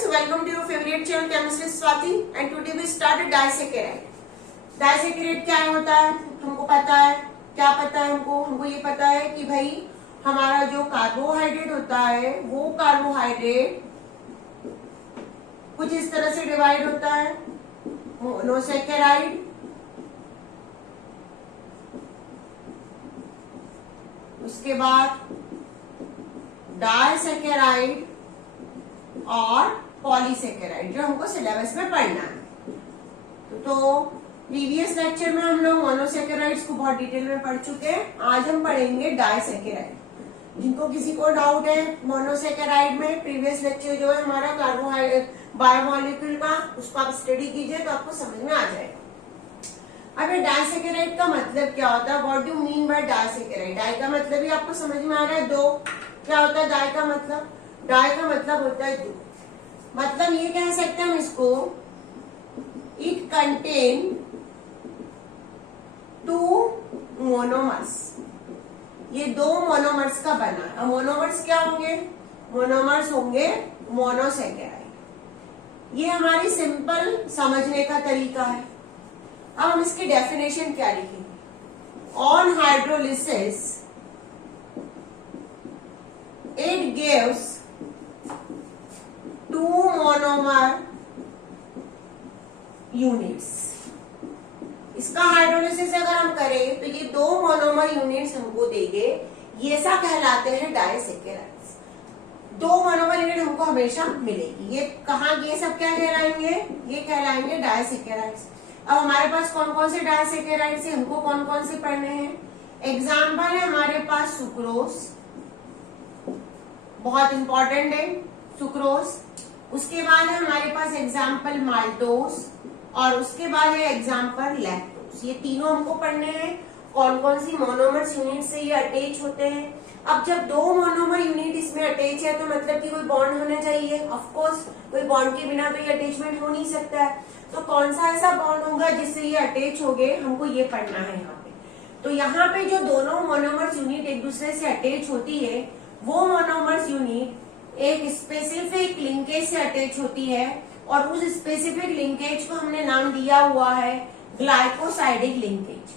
friends, welcome to your favorite channel Chemistry Swati and today we started disaccharide. Disaccharide क्या होता है हमको पता है, क्या पता है हमको ये पता है कि भाई हमारा जो कार्बोहाइड्रेट होता है वो कार्बोहाइड्रेट कुछ इस तरह से डिवाइड होता है, मोनोसैकेराइड, उसके बाद डाइसैकेराइड और पॉलीसैकेराइड जो हमको सिलेबस में पढ़ना है। तो प्रीवियस लेक्चर में हम लोग मोनोसैकेराइड्स को बहुत डिटेल में पढ़ चुके हैं। आज हम पढ़ेंगे डाइसैकेराइड। जिनको किसी को डाउट है मोनोसैकेराइड में, प्रीवियस लेक्चर जो है हमारा कार्बोहाइड्रेट बायोमोलिक्यूल का, उसको आप स्टडी कीजिए तो आपको समझ में आ जाएगा। अब डाइसैकेराइड का मतलब क्या होता है, what do mean by disaccharide? Di का मतलब ही आपको समझ में आ रहा है, दो। क्या होता है डाई का मतलब? डाई का मतलब होता है दो। मतलब ये कह सकते हैं हम इसको, इट कंटेन टू मोनोमर्स। ये दो मोनोमर्स का बना है। मोनोमर्स क्या होंगे? मोनोमर्स होंगे मोनोसैकेराइड। ये हमारी सिंपल समझने का तरीका है। अब हम इसकी डेफिनेशन क्या लिखेंगे? On hydrolysis it gives two monomer units। इसका हाइड्रोलिसिस अगर हम करें तो ये दो मोनोमर यूनिट्स हमको देंगे, ये सब कहलाते हैं डाइसैकेराइड्स। दो मोनोमर यूनिट हमको हमेशा मिलेगी। ये कहाँ, ये सब क्या कहलाएंगे? ये कहलाएंगे डाइसैकेराइड्स। अब हमारे पास कौन कौन से डाइसैकेराइड्स है, हमको कौन कौन से पढ़ने हैं? एग्जाम्पल है हमारे पास सुक्रोज, बहुत इंपॉर्टेंट है सुक्रोज। उसके बाद है हमारे पास एग्जाम्पल माल्टोज और उसके बाद है एग्जाम्पल लैक्टोज। ये तीनों हमको पढ़ने हैं। कौन कौन सी मोनोमर्स यूनिट से ये अटैच होते हैं। अब जब दो मोनोमर यूनिट इसमें अटैच है तो मतलब कि कोई बॉन्ड होना चाहिए। ऑफ कोर्स कोई बॉन्ड के बिना तो ये अटैचमेंट हो नहीं सकता है। तो कौन सा ऐसा बॉन्ड होगा जिससे ये अटैच हो गए, हमको ये पढ़ना है यहाँ पे। तो यहाँ पे जो दोनों मोनोमर्स यूनिट एक दूसरे से अटैच होती है, वो मोनोमर्स यूनिट एक स्पेसिफिक लिंकेज से अटैच होती है और उस स्पेसिफिक लिंकेज को हमने नाम दिया हुआ है ग्लाइकोसाइडिक लिंकेज।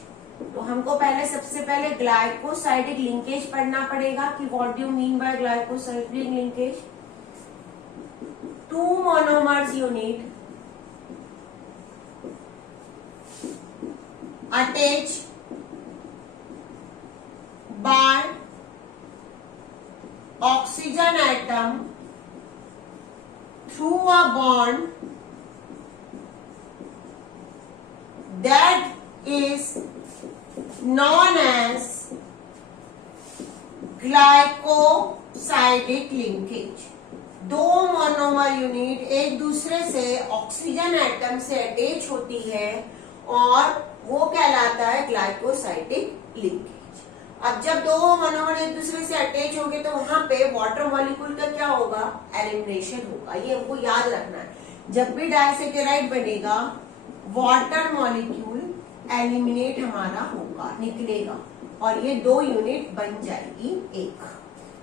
तो हमको पहले सबसे पहले ग्लाइकोसाइडिक लिंकेज पढ़ना पड़ेगा कि what do mean by glycosidic linkage. Two monomers unit attach by oxygen atom through a bond that is known as glycosidic linkage। दो मोनोमर यूनिट एक दूसरे से ऑक्सीजन एटम से अटैच होती है और वो कहलाता है ग्लाइकोसाइडिक लिंकेज। अब जब दो मोनोमर एक दूसरे से अटैच होंगे तो वहां पे वाटर मॉलिक्यूल का क्या होगा? एलिमिनेशन होगा। ये हमको याद रखना है। जब भी डाइसैकेराइड बनेगा वाटर मॉलिक्यूल एलिमिनेट हमारा होगा, निकलेगा और ये दो यूनिट बन जाएगी एक,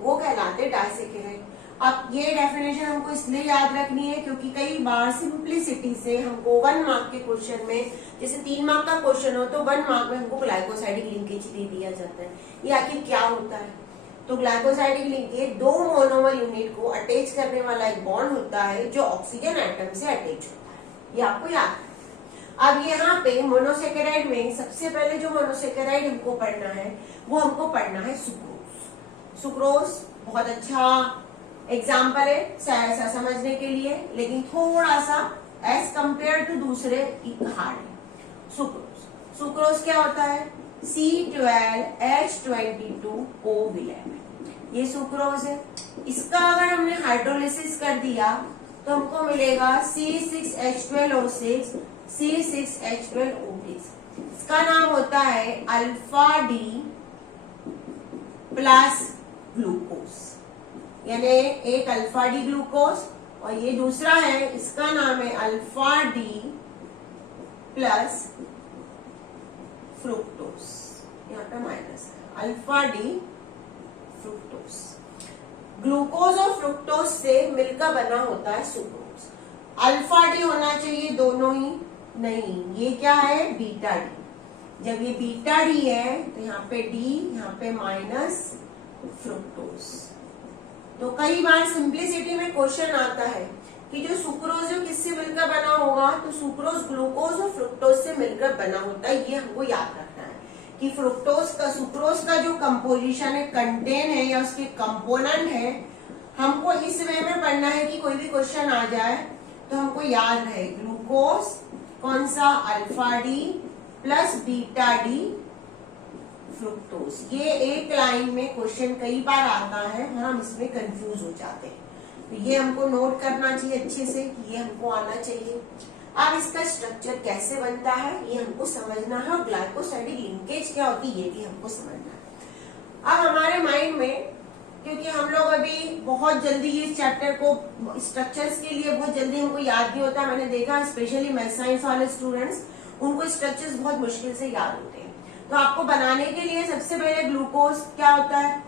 वो कहलाते डाइसैकेराइड। अब ये डेफिनेशन हमको इसलिए याद रखनी है क्योंकि कई बार सिंप्लिसिटी से हमको 1 मार्क के क्वेश्चन में, जैसे 3 मार्क का क्वेश्चन हो तो 1 मार्क में हमको ग्लाइकोसाइडिक लिंकेज दे दिया जाता है। ये आखिर क्या होता है? तो ग्लाइकोसाइडिक लिंकेज दो मोनोमर यूनिट को अटैच करने वाला एक बॉन्ड होता है जो ऑक्सीजन एटम से अटैच होता है। ये आपको याद है। अब यहाँ पे मोनोसैकेराइड में सबसे पहले जो मोनोसैकेराइड हमको पढ़ना है वो हमको पढ़ना है सुक्रोज। सुक्रोज बहुत अच्छा एग्जाम्पल है ऐसा समझने के लिए, लेकिन थोड़ा सा एज कंपेयर टू दूसरे हार्ड है। सुक्रोज, सुक्रोज क्या होता है? C12H22O11। ये सुक्रोज है। इसका अगर हमने हाइड्रोलिसिस कर दिया तो हमको मिलेगा C6H12O6, C6H12O6। इसका नाम होता है अल्फा डी प्लस ग्लूकोज, यानी एक अल्फा डी ग्लूकोज और ये दूसरा है, इसका नाम है अल्फा डी प्लस फ्रुक्टोज। यहाँ पे माइनस है, अल्फा डी फ्रुक्टोज। ग्लूकोज और फ्रुक्टोज से मिलकर बना होता है सुक्रोज। अल्फा डी होना चाहिए दोनों ही, नहीं, ये क्या है, बीटा डी। जब ये बीटा डी है तो यहाँ पे डी, यहाँ पे माइनस फ्रुक्टोज। तो कई बार सिंप्लिसिटी में क्वेश्चन आता है कि जो सुक्रोज जो किससे मिलकर बना होगा, तो सुक्रोज ग्लूकोज और फ्रुक्टोज से मिलकर बना होता है। ये हमको याद रखना है कि फ्रुक्टोज का, सुक्रोज का जो कंपोजिशन है, कंटेन है या उसके कंपोनेंट है, हमको इस वे में पढ़ना है कि कोई भी क्वेश्चन आ जाए तो हमको याद रहे ग्लूकोज कौन सा, alpha D plus beta D fructose. ये एक लाइन में क्वेश्चन कई बार आता है और हम इसमें कंफ्यूज हो जाते हैं, तो ये हमको नोट करना चाहिए अच्छे से कि ये हमको आना चाहिए। अब इसका स्ट्रक्चर कैसे बनता है ये हमको समझना है, और ग्लाइकोसाइडिक लिंकेज क्या होती है ये भी हमको समझना है। अब हमारे माइंड में, क्योंकि हम लोग अभी बहुत जल्दी इस चैप्टर को, स्ट्रक्चर्स के लिए बहुत जल्दी हमको याद नहीं होता, मैंने देखा स्पेशली मैथ साइंस वाले स्टूडेंट्स, उनको स्ट्रक्चर्स बहुत मुश्किल से याद होते हैं। तो आपको बनाने के लिए सबसे पहले ग्लूकोज क्या होता है,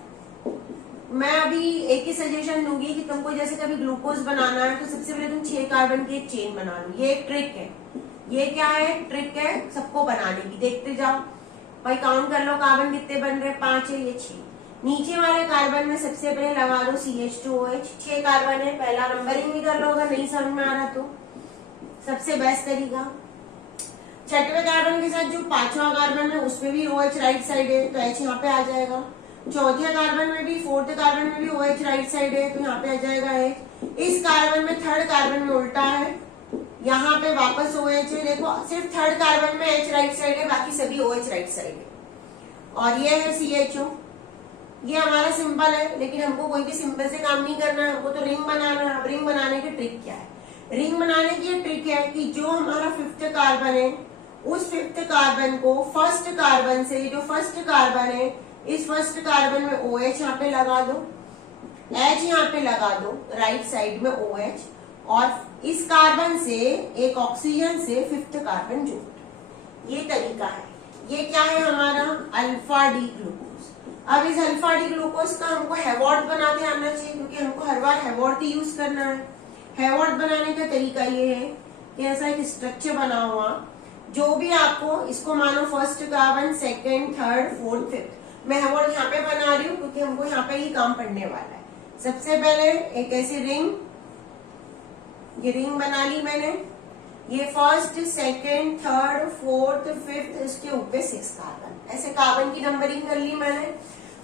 मैं अभी एक ही सजेशन दूंगी कि तुमको जैसे कभी ग्लूकोज बनाना है तो सबसे पहले तुम 6 कार्बन की एक चेन बना लो। ये एक ट्रिक है, ये क्या है, ट्रिक है सबको बनाने की। देखते जाओ भाई, काउंट कर लो कार्बन कितने बन रहे, 5 है, ये 6। नीचे वाले कार्बन में सबसे पहले लगा दो CH2OH, 6 कार्बन है, पहला नंबरिंग भी कर लो अगर नहीं समझ में आ रहा तो, सबसे बेस्ट तरीका। छठवें कार्बन के साथ जो 5वां कार्बन है उसमें भी OH राइट साइड है तो H यहाँ पे आ जाएगा। चौथे कार्बन में भी, 4th कार्बन में भी OH राइट साइड है तो यहाँ पे आ जाएगा H। इस कार्बन में 3rd कार्बन में उल्टा है, यहाँ पे वापस OH है। देखो सिर्फ 3rd कार्बन में H राइट साइड है, बाकी सभी OH राइट साइड है। और ये है CHO, ये हमारा सिंपल है, लेकिन हमको कोई भी सिंपल से काम नहीं करना है, हमको तो रिंग बनाना है। अब रिंग बनाने की ट्रिक क्या है, रिंग बनाने की ट्रिक है कि जो हमारा 5th कार्बन है उस 5th कार्बन को 1st कार्बन से, जो 1st कार्बन है इस 1st कार्बन में OH यहाँ पे लगा दो, H यहाँ पे लगा दो, राइट साइड में OH, और इस कार्बन से एक ऑक्सीजन से 5th कार्बन जोड़। ये तरीका है। ये क्या है हमारा अल्फा डी ग्लूकोज। अब इस अल्फा डी ग्लूकोज का हमको हैवॉर्ड बनाते आना चाहिए, क्योंकि हमको हर बार हैवॉर्ड ही यूज करना है। हैवॉर्ड बनाने का तरीका ये है कि ऐसा एक स्ट्रक्चर बना हुआ, जो भी आपको, इसको मानो 1st carbon, 2nd, 3rd, 4th, 5th, मैं हैवॉर्ड यहाँ पे बना रही हूँ क्योंकि हमको यहाँ पे ही काम पड़ने वाला है। सबसे पहले एक ऐसी रिंग, ये रिंग बना ली मैंने, ये 1st, 2nd, 3rd, 4th, 5th, इसके ऊपर 6 कार्बन, ऐसे कार्बन की नंबरिंग कर ली मैंने।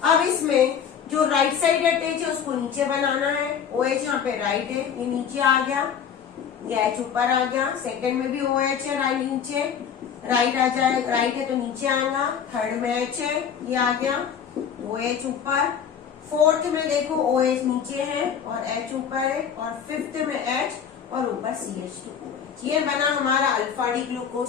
अब इसमें जो राइट साइड अटैच है उसको नीचे बनाना है। OH यहाँ पे राइट है, ये नीचे आ गया, ये H ऊपर आ गया। 2nd में भी OH है, राइट नीचे, राइट आ जाए, राइट है तो नीचे आएगा। 3rd में H है, ये आ गया, OH ऊपर। 4th में देखो OH नीचे है और H ऊपर है, और 5th में H और ऊपर CH2OH। ये बना हमारा अल्फा डी ग्लूकोज।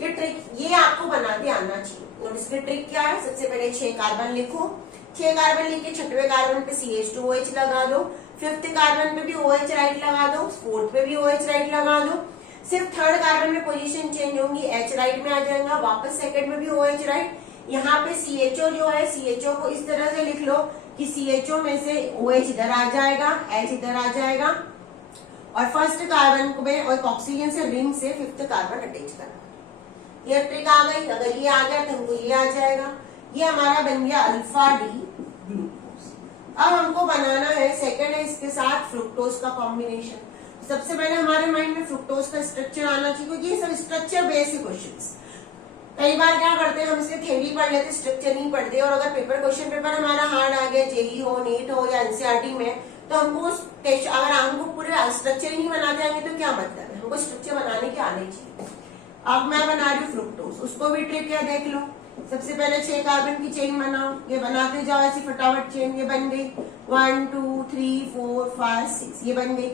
ये ट्रिक, ये आपको बनाते आना चाहिए। और इसकी ट्रिक क्या है, सबसे पहले 6 कार्बन लिखो, 6 कार्बन लिख के 6वें कार्बन पे CH2OH लगा दो, 5th कार्बन पे भी OH राइट लगा दो, 4th पे भी OH राइट लगा दो। सिर्फ 3rd कार्बन में पोजीशन चेंज होंगी, H राइट में आ जाएगा, वापस 2nd में भी OH राइट। यहाँ पे CHO जो है, CHO को इस तरह से लिख लो कि CHO में से OH इधर आ जाएगा, H इधर आ जाएगा, और 1st कार्बन में एक ऑक्सीजन से रिंग से 5th कार्बन अटैच करना। ये ट्रिक आ गई। अगर ये आ गया तो हमको ये आ जाएगा। ये हमारा बन गया अल्फा डी ग्लूकोज। अब हमको बनाना है 2nd है इसके साथ फ्रुक्टोज का कॉम्बिनेशन। सबसे पहले हमारे माइंड में फ्रुक्टोज का स्ट्रक्चर आना चाहिए, क्योंकि ये सब स्ट्रक्चर बेस्ड क्वेश्चंस। कई बार क्या करते हैं, हम इसके थ्योरी पढ़ लेते, स्ट्रक्चर नहीं पढ़ते, और अगर क्वेश्चन पेपर हमारा हार्ड आ गया, जेई हो, नीट हो या एनसीईआरटी में, तो हमको अगर हमको पूरे स्ट्रक्चर ही नहीं बनाते आएंगे तो क्या मतलब है, हमको स्ट्रक्चर बनाने के आने चाहिए। अब मैं बना रही हूँ फ्रुक्टोज, उसको भी ट्रिक है, देख लो। सबसे पहले 6 कार्बन की चेन बनाओ, ये बनाते जाओ ऐसी फटाफट चेन, ये बन गई 1 2 3 4 5 6, ये बन गई।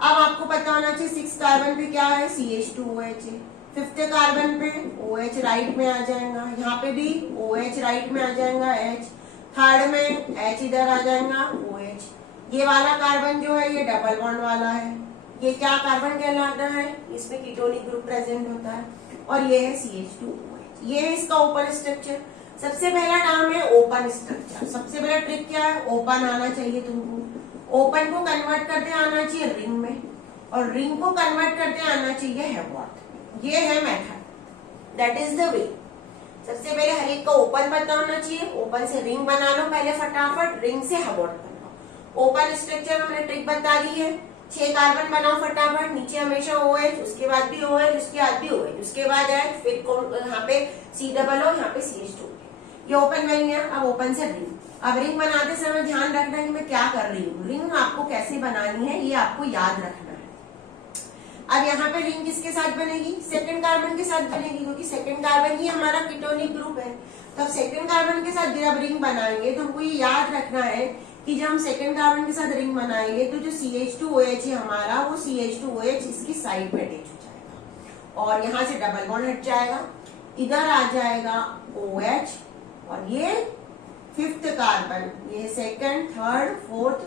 अब आपको पता होना चाहिए 6 कार्बन पे क्या है, CH2OH है। 5th कार्बन पे OH राइट में आ जाएगा, यहाँ पे भी OH राइट में आ जाएगा, H। 3rd में H इधर आ जाएगा, OH। ये वाला कार्बन जो है ये डबल बॉन्ड वाला है, ये क्या कार्बन कहलाता है, इसमें कीटोनिक ग्रुप प्रेजेंट होता है, और ये है CH2OH। ये है इसका ओपन स्ट्रक्चर। सबसे पहला नाम है ओपन स्ट्रक्चर। सबसे पहला ट्रिक क्या है, ओपन आना चाहिए तुमको। ओपन को कन्वर्ट करते आना चाहिए रिंग में, और रिंग को कन्वर्ट करते आना चाहिए हैवॉट। ये है method, that is the way. सबसे पहले हर एक का ओपन पता होना चाहिए, ओपन से रिंग बना लो पहले फटाफट, रिंग से हैवॉट बनाओ। ओपन स्ट्रक्चर हमने ट्रिक बता दी है, 6 कार्बन बनाओ फटाफट, नीचे हमेशा OH, उसके बाद भी OH, उसके बाद भी OH, उसके बाद H, फिर यहाँ पे C डबल O, यहाँ पे CH2। ये ओपन बन गया। अब ओपन से रिंग, अब रिंग बनाते समय ध्यान रखना है कि मैं क्या कर रही हूँ, रिंग आपको कैसे बनानी है ये आपको याद रखना है। अब यहाँ पे रिंग किसके साथ बनेगी, सेकंड कार्बन के साथ बनेगी, क्योंकि सेकंड कार्बन ही हमारा कीटोनिक ग्रुप है। तो सेकंड कार्बन के साथ जब रिंग बनाएंगे तो हमको ये याद रखना है कि जब हम सेकंड कार्बन के साथ रिंग बनाएंगे तो जो CH2OH है हमारा, वो CH2OH इसकी साइड में अटैच हो जाएगा, और यहाँ से डबल बॉन्ड हट जाएगा, इधर आ जाएगा OH, और ये फिफ्थ कार्बन, ये second, third, fourth,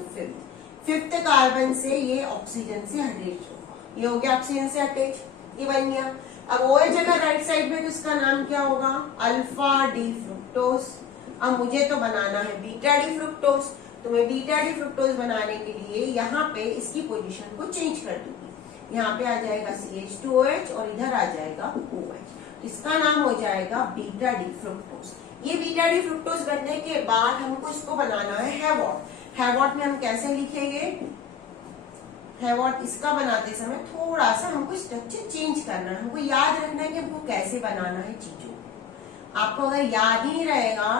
fifth carbon से ये ऑक्सीजन से अटैच होगा। ये हो गया ऑक्सीजन से अटैच, ये बन गया। अब OH अगर राइट साइड में तो इसका नाम क्या होगा, अल्फा डी फ्रुक्टोज। अब मुझे तो बनाना है बीटा डी फ्रुक्टोज, तो मैं बीटा डी फ्रुक्टोज बनाने के लिए यहाँ पे इसकी पोजीशन को चेंज कर दूंगी। यहाँ पे आ जाएगा CH2OH और इधर आ जाएगा OH, इसका नाम हो जाएगा बीटा डी फ्रुक्टोज। ये बीटा डी फ्रुक्टोज बनने के बाद हमको इसको बनाना है हैवॉट। हैवॉट में हम कैसे लिखेंगे, हैवॉट इसका बनाते समय थोड़ा सा हमको स्ट्रक्चर चेंज करना है, हमको याद रखना है कि हमको कैसे बनाना है चीजों को। आपको अगर याद ही नहीं रहेगा,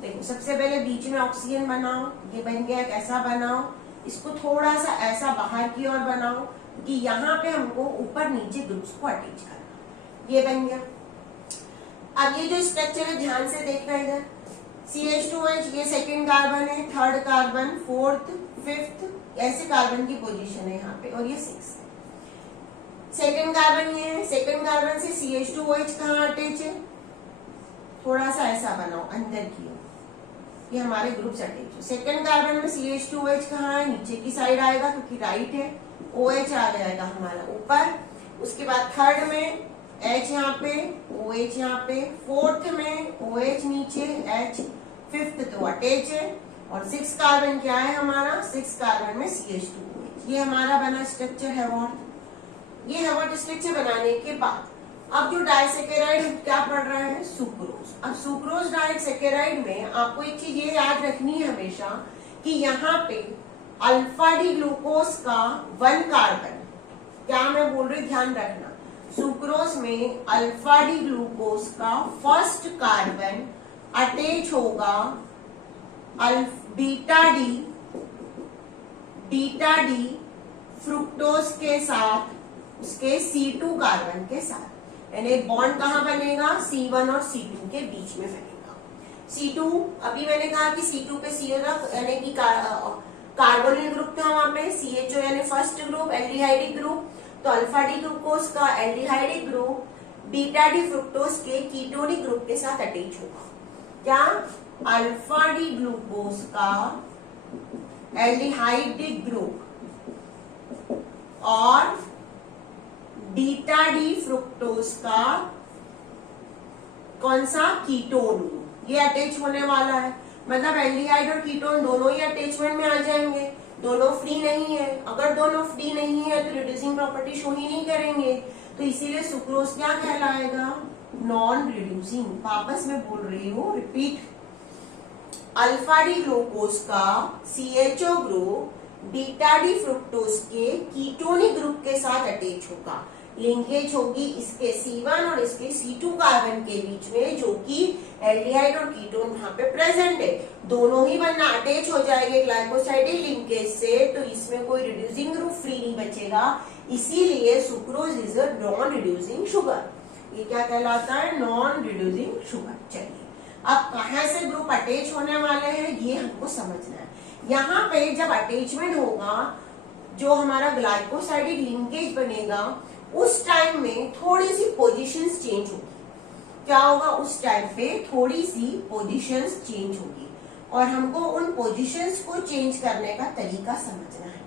देखो सबसे पहले बीच में ऑक्सीजन बनाओ, ये बन गया, कैसा बनाओ, इसको थोड़ा सा ऐसा बाहर की ओर बनाओ कि यहाँ पे हमको ऊपर नीचे ग्रुप्स को अटैच करना, ये बन गया। अब ये जो स्ट्रक्चर है ध्यान से देखना, इधर CH2OH ये सेकंड कार्बन है, थर्ड कार्बन, फोर्थ, फिफ्थ, ऐसे कार्बन की पोजीशन है यहाँ पे, और ये 6 है। सेकंड कार्बन ये है, सेकंड कार्बन से CH2OH कहाँ अटैच है, थोड़ा सा ऐसा बनाओ अंदर की ओर, ये हमारे ग्रुप से अटैच है। सेकंड कार्बन में CH2OH कहाँ है, नीचे की साइड आएगा क्योंकि राइट है, OH आ जाएगा हमारा ऊपर। उसके बाद थर्ड में H यहाँ पे, OH यहाँ पे, फोर्थ में OH नीचे, H, फिफ्थ तो अटैच है, और 6 कार्बन क्या है हमारा, 6 कार्बन में CH2OH। ये हमारा बना स्ट्रक्चर हैवॉट। ये हैवॉट स्ट्रक्चर बनाने के बाद अब जो डाइसेकेराइड क्या पढ़ रहा है, सुक्रोज। अब सुक्रोज डाइसेकेराइड में आपको एक चीज ये याद रखनी है हमेशा कि यहाँ पे अल्फा डी ग्लूकोज का 1 कार्बन, क्या मैं बोल रही ध्यान रखना, सुक्रोज में अल्फा डी ग्लूकोज का फर्स्ट कार्बन अटैच होगा बीटा डी फ्रुक्टोज के साथ, उसके C2 कार्बन के साथ, यानी बॉन्ड कहाँ बनेगा, C1 और C2 के बीच में बनेगा। C2 अभी मैंने कहा कि C2 पे CO यानी कि कार्बोनिल ग्रुप था वहां पे, CHO यानी फर्स्ट ग्रुप एल्डिहाइडिक ग्रुप, तो अल्फा डी ग्लूकोज का aldehydic group beta D fructose के कीटोनिक ग्रुप के साथ अटैच होगा। क्या, अल्फा डी ग्लूकोज का एल्डिहाइडिक ग्रुप और बीटा डी फ्रुक्टोज का कौन सा, कीटोन ग्रुप, ये अटैच होने वाला है। मतलब एल्डिहाइड और कीटोन दोनों ही अटैचमेंट में आ जाएंगे, दोनों फ्री नहीं है। अगर दोनों फ्री नहीं है तो रिड्यूसिंग प्रॉपर्टी शो ही नहीं करेंगे, तो इसीलिए सुक्रोज क्या कहलाएगा, नॉन रिड्यूसिंग। वापस में बोल रही हूँ, रिपीट, अल्फा डी ग्लूकोज का CHO group beta D fructose के कीटोनिक ग्रुप के साथ अटैच होगा, लिंकेज होगी इसके C1 और इसके C2 कार्बन के बीच में, जो कि एल्डिहाइड और कीटोन वहां पे प्रेजेंट है, दोनों ही बनना अटैच हो जाएंगे ग्लाइकोसाइडिक लिंकेज से, तो इसमें कोई रिड्यूसिंग ग्रुप फ्री नहीं बचेगा, इसीलिए sucrose is a non reducing sugar. ये क्या कहलाता है, नॉन रिड्यूसिंग शुगर। चलिए अब कहां से ग्रुप अटैच होने वाले हैं ये हमको समझना है। यहाँ पे जब अटैचमेंट होगा, जो हमारा ग्लाइकोसाइडिक लिंकेज बनेगा, उस टाइम में थोड़ी सी पोजीशंस चेंज होगी। क्या होगा, उस टाइम पे थोड़ी सी पोजीशंस चेंज होगी, और हमको उन पोजीशंस को चेंज करने का तरीका समझना है।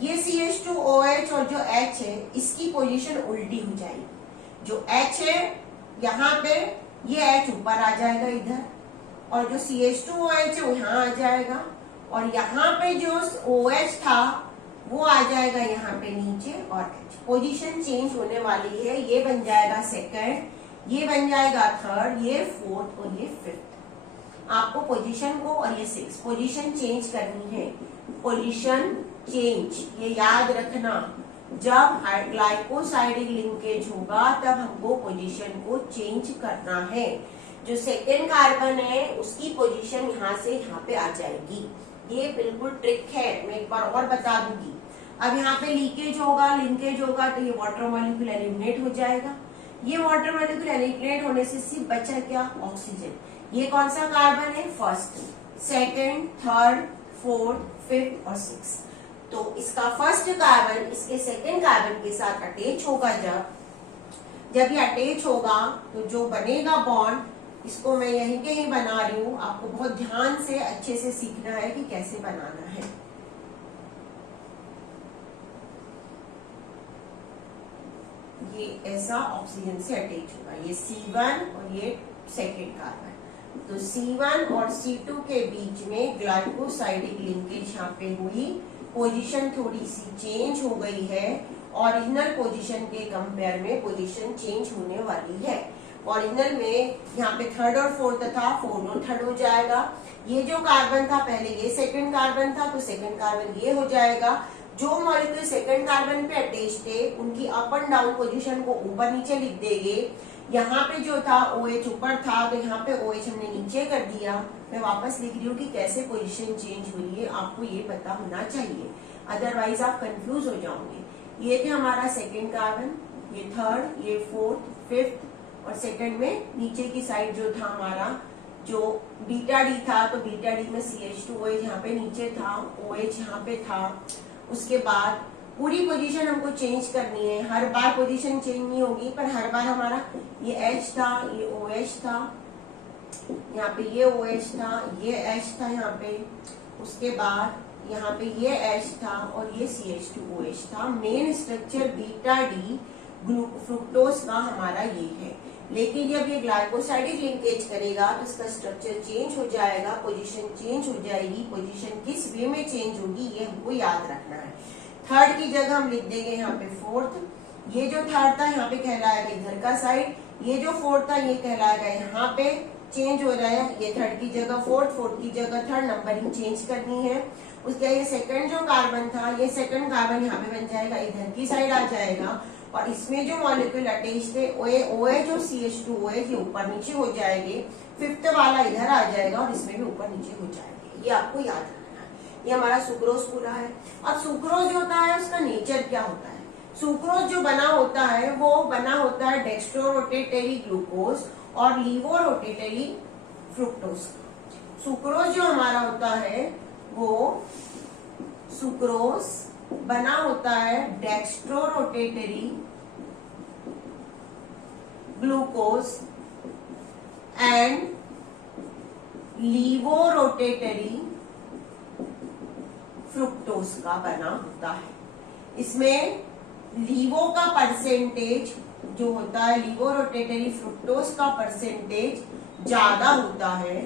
ये CH2OH और जो H है इसकी पोजीशन उल्टी हो जाएगी। जो H है यहाँ पे, ये H ऊपर आ जाएगा इधर, और जो CH2OH है वो यहाँ आ जाएगा, और यहाँ पे जो OH था वो आ जाएगा यहाँ पे नीचे, और H पोजीशन चेंज होने वाली है। ये बन जाएगा सेकंड, ये बन जाएगा थर्ड, ये फोर्थ और ये फिफ्थ। आपको पोजीशन को, और ये सिक्स, पोजीशन चेंज करनी है। पोजीशन चेंज, ये याद रखना, जब ग्लाइकोसाइडिक लिंकेज होगा तब हमको पोजीशन को चेंज करना है। जो सेकेंड कार्बन है उसकी पोजीशन यहाँ से यहाँ पे आ जाएगी। ये बिल्कुल ट्रिक है, मैं एक बार और बता दूंगी। अब यहाँ पे लीकेज होगा, लिंकेज होगा, तो ये वाटर मॉलिक्यूल एलिमिनेट हो जाएगा। ये वाटर मॉलिक्यूल एलिमिनेट होने से सिर्फ बचा क्या? ऑक्सीजन। ये कौन सा कार्बन है? First, second, third, fourth, fifth और सिक्स। तो इसका फर्स्ट कार्बन इसके सेकेंड कार्बन के साथ अटैच होगा। जब ये अटैच होगा तो जो बनेगा बॉन्ड, इसको मैं यहीं के ही बना रही हूँ, आपको बहुत ध्यान से अच्छे से सीखना है कि कैसे बनाना है। ये ऐसा ऑक्सीजन से अटैच होगा, ये C1 और ये सेकेंड कार्बन। तो C1 और C2 के बीच में ग्लाइकोसाइडिक लिंकेज यहाँ पे हुई, पोजीशन थोड़ी सी चेंज हो गई है। ओरिजिनल पोजीशन के कंपेयर में पोजीशन चेंज होने वाली है। ओरिजिनल में यहाँ पे थर्ड और फोर्थ था, फोर्थ और थर्ड हो जाएगा। ये जो कार्बन था पहले, ये सेकंड कार्बन था, तो सेकंड कार्बन ये हो जाएगा। जो मॉलिक्यूल सेकंड कार्बन पे अटैच थे उनकी अप एंड डाउन पोजीशन को ऊपर नीचे लिख देंगे। यहाँ पे जो था OH ऊपर था, तो यहाँ पे OH हमने नीचे कर दिया। मैं वापस लिख रही हूँ कि कैसे पोजीशन चेंज हुई है, आपको ये पता होना चाहिए, अदरवाइज आप कंफ्यूज हो जाओगे। ये थे हमारा सेकेंड कार्बन, ये थर्ड, ये फोर्थ, फिफ्थ, और सेकंड में नीचे की साइड जो था हमारा, जो बीटा डी था, तो बीटा डी में CH2OH यहाँ पे नीचे था, OH यहाँ पे था। उसके बाद पूरी पोजीशन हमको चेंज करनी है। हर बार पोजीशन चेंज नहीं होगी, पर हर बार हमारा ये H था, ये OH था, यहाँ पे ये OH था, ये H था यहाँ पे। उसके बाद यहाँ पे ये H था और ये CH2OH था। Main structure beta D fructose का हमारा ये है। लेकिन जब ये ग्लाइकोसाइडिक लिंकेज करेगा तो इसका स्ट्रक्चर चेंज हो जाएगा, पोजीशन चेंज हो जाएगी। पोजीशन किस वे में चेंज होगी ये हमको याद रखना है। थर्ड की जगह हम लिख देंगे यहाँ पे फोर्थ। ये जो थर्ड था यहाँ पे कहलाएगा इधर का साइड, ये जो फोर्थ था ये कहलाएगा यहाँ पे। चेंज हो जाएगा, ये थर्ड की जगह फोर्थ, फोर्थ की जगह थर्ड, नंबरिंग चेंज करनी है। उसके ये सेकंड जो कार्बन था, ये सेकंड कार्बन यहाँ पे बन जाएगा, इधर की साइड आ जाएगा। और इसमें जो मॉलिक्यूल अटैच थे OH और CH2OH ये ऊपर नीचे हो जाएंगे। फिफ्थ वाला इधर आ जाएगा और इसमें भी ऊपर नीचे हो जाएंगे। ये आपको याद रखना है। ये हमारा सुक्रोज पूरा है। अब सुक्रोज होता है, उसका नेचर क्या होता है? सुक्रोज जो बना होता है वो बना होता है डेक्स्ट्रोरोटेटरी ग्लूकोज और लीवोरोटेटरी फ्रुक्टोज। सुक्रोज जो हमारा होता है वो सुक्रोज बना होता है डेक्स्ट्रोरोटेटरी ग्लूकोज एंड लीवोरोटेटरी फ्रुक्टोज का बना होता है। इसमें लीवो का परसेंटेज जो होता है, लीवोरोटेटरी फ्रुक्टोज का परसेंटेज ज्यादा होता है।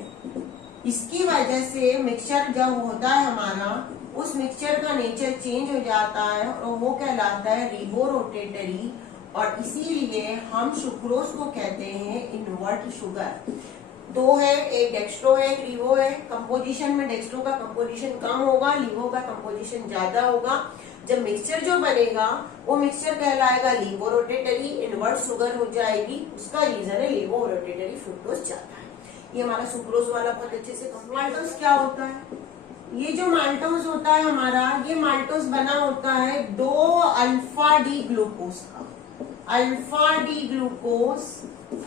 इसकी वजह से मिक्सचर जब होता है हमारा, उस मिक्सचर का नेचर चेंज हो जाता है और वो कहलाता है लीवोरोटेटरी। और इसीलिए हम सुक्रोज को कहते हैं इनवर्ट शुगर। दो है, एक डेक्स्ट्रो है, एक लीवो है। कंपोजिशन में डेक्स्ट्रो का कंपोजिशन कम होगा, लीवो का कंपोजिशन ज्यादा होगा। जब मिक्सचर जो बनेगा वो मिक्सचर कहलाएगा लीवोरोटेटरी, इनवर्ट शुगर हो जाएगी। उसका रीजन है लीवोरोटेटरी फ्रुक्टोज ज्यादा है। ये हमारा सुक्रोज वाला बहुत अच्छे से। माल्टोज क्या होता है? ये जो माल्टोज होता है हमारा, ये माल्टोज बना होता है 2 अल्फा डी ग्लूकोज का। Alpha D glucose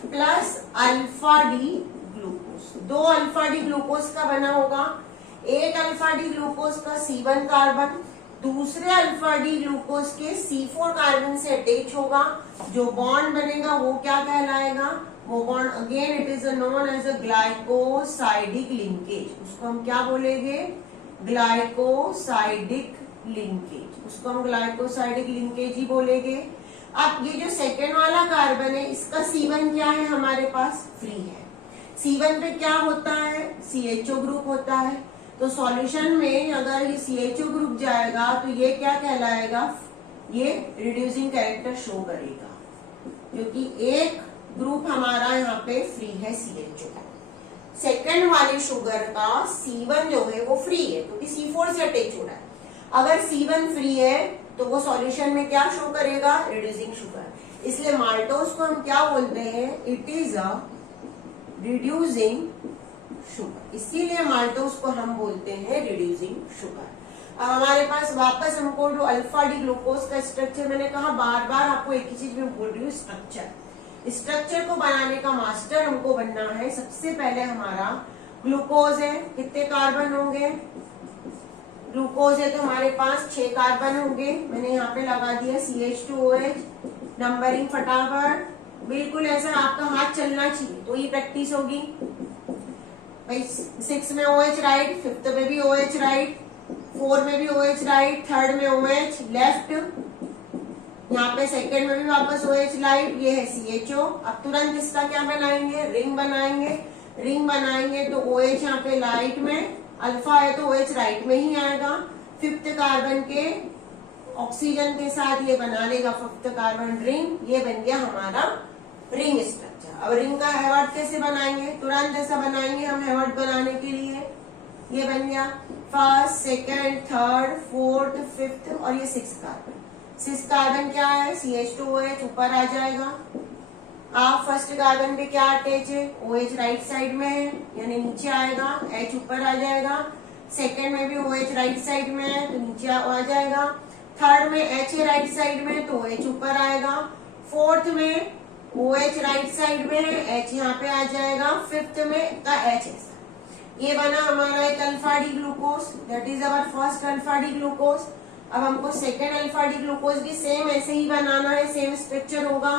plus alpha D glucose, 2 alpha D glucose का बना होगा। एक अल्फा डी ग्लूकोज का C1 कार्बन दूसरे अल्फा डी ग्लूकोज के C4 कार्बन से अटैच होगा। जो बॉन्ड बनेगा वो क्या कहलाएगा? वो bond again it is known as a glycosidic linkage. उसको हम क्या बोलेंगे? Glycosidic linkage. उसको हम ग्लाइकोसाइडिक लिंकेज ही बोलेंगे। अब ये जो सेकेंड वाला कार्बन है, इसका C1 क्या है हमारे पास? फ्री है। C1 पे क्या होता है, CHO ग्रुप होता है। तो सॉल्यूशन में अगर ये CHO ग्रुप जाएगा तो ये क्या कहलाएगा, ये रिड्यूसिंग कैरेक्टर शो करेगा, क्योंकि एक ग्रुप हमारा यहाँ पे फ्री है CHO। सेकंड वाले शुगर का C1 जो है वो फ्री है क्योंकि C4 से अटैच हो रहा है। अगर C1 फ्री है तो वो सॉल्यूशन में क्या शो करेगा, रिड्यूसिंग शुगर। इसलिए माल्टोज को हम क्या बोलते हैं, it is a reducing sugar, इसीलिए माल्टोज को हम बोलते हैं रिड्यूसिंग शुगर। अब हमारे पास वापस हमको जो अल्फा डी ग्लूकोज का स्ट्रक्चर, मैंने कहा बार बार आपको एक ही चीज में बोल रही हूँ, स्ट्रक्चर को बनाने का मास्टर हमको बनना है। सबसे पहले हमारा ग्लूकोज है, कितने कार्बन होंगे, ग्लूकोज है तो हमारे पास 6 कार्बन होंगे। मैंने यहाँ पे लगा दिया CH2OH, नंबरिंग फटाफट, बिल्कुल ऐसा आपका हाथ चलना चाहिए तो ये प्रैक्टिस होगी भाई। 6 में OH राइट, 5th में भी OH राइट, 4 में भी OH राइट, 3rd में OH लेफ्ट, यहाँ पे सेकंड में भी वापस OH राइट, ये है CHO। अब तुरंत इसका क्या बनाएंगे, रिंग बनाएंगे। रिंग बनाएंगे तो OH यहाँ पे लाइट में, अल्फा है तो OH राइट में ही आएगा। 5th कार्बन के ऑक्सीजन के साथ ये बना लेगा 5th कार्बन रिंग, ये बन गया हमारा रिंग स्ट्रक्चर। अब रिंग का हैवर्ट कैसे बनाएंगे, तुरंत ऐसा बनाएंगे हम हैवर्ट बनाने के लिए। ये बन गया 1st, 2nd, 3rd, 4th, 5th और ये 6 कार्बन। 6 कार्बन क्या है, CH2OH ऊपर आ जाएगा। आप 1st कार्बन पे क्या अटैच है, OH राइट साइड में है यानी नीचे आएगा, H ऊपर आ जाएगा। 2nd में भी OH राइट साइड में है तो नीचे आ जाएगा। 3rd में H है राइट साइड में तो H ऊपर आएगा। 4th में OH राइट साइड में है, H यहाँ पे आ जाएगा। 5th में का H ऐसा। ये बना हमारा एक alpha D glucose, that is our first alpha D glucose. अब हमको सेकेंड अल्फा डी ग्लूकोज भी सेम ऐसे ही बनाना है, सेम स्ट्रक्चर होगा।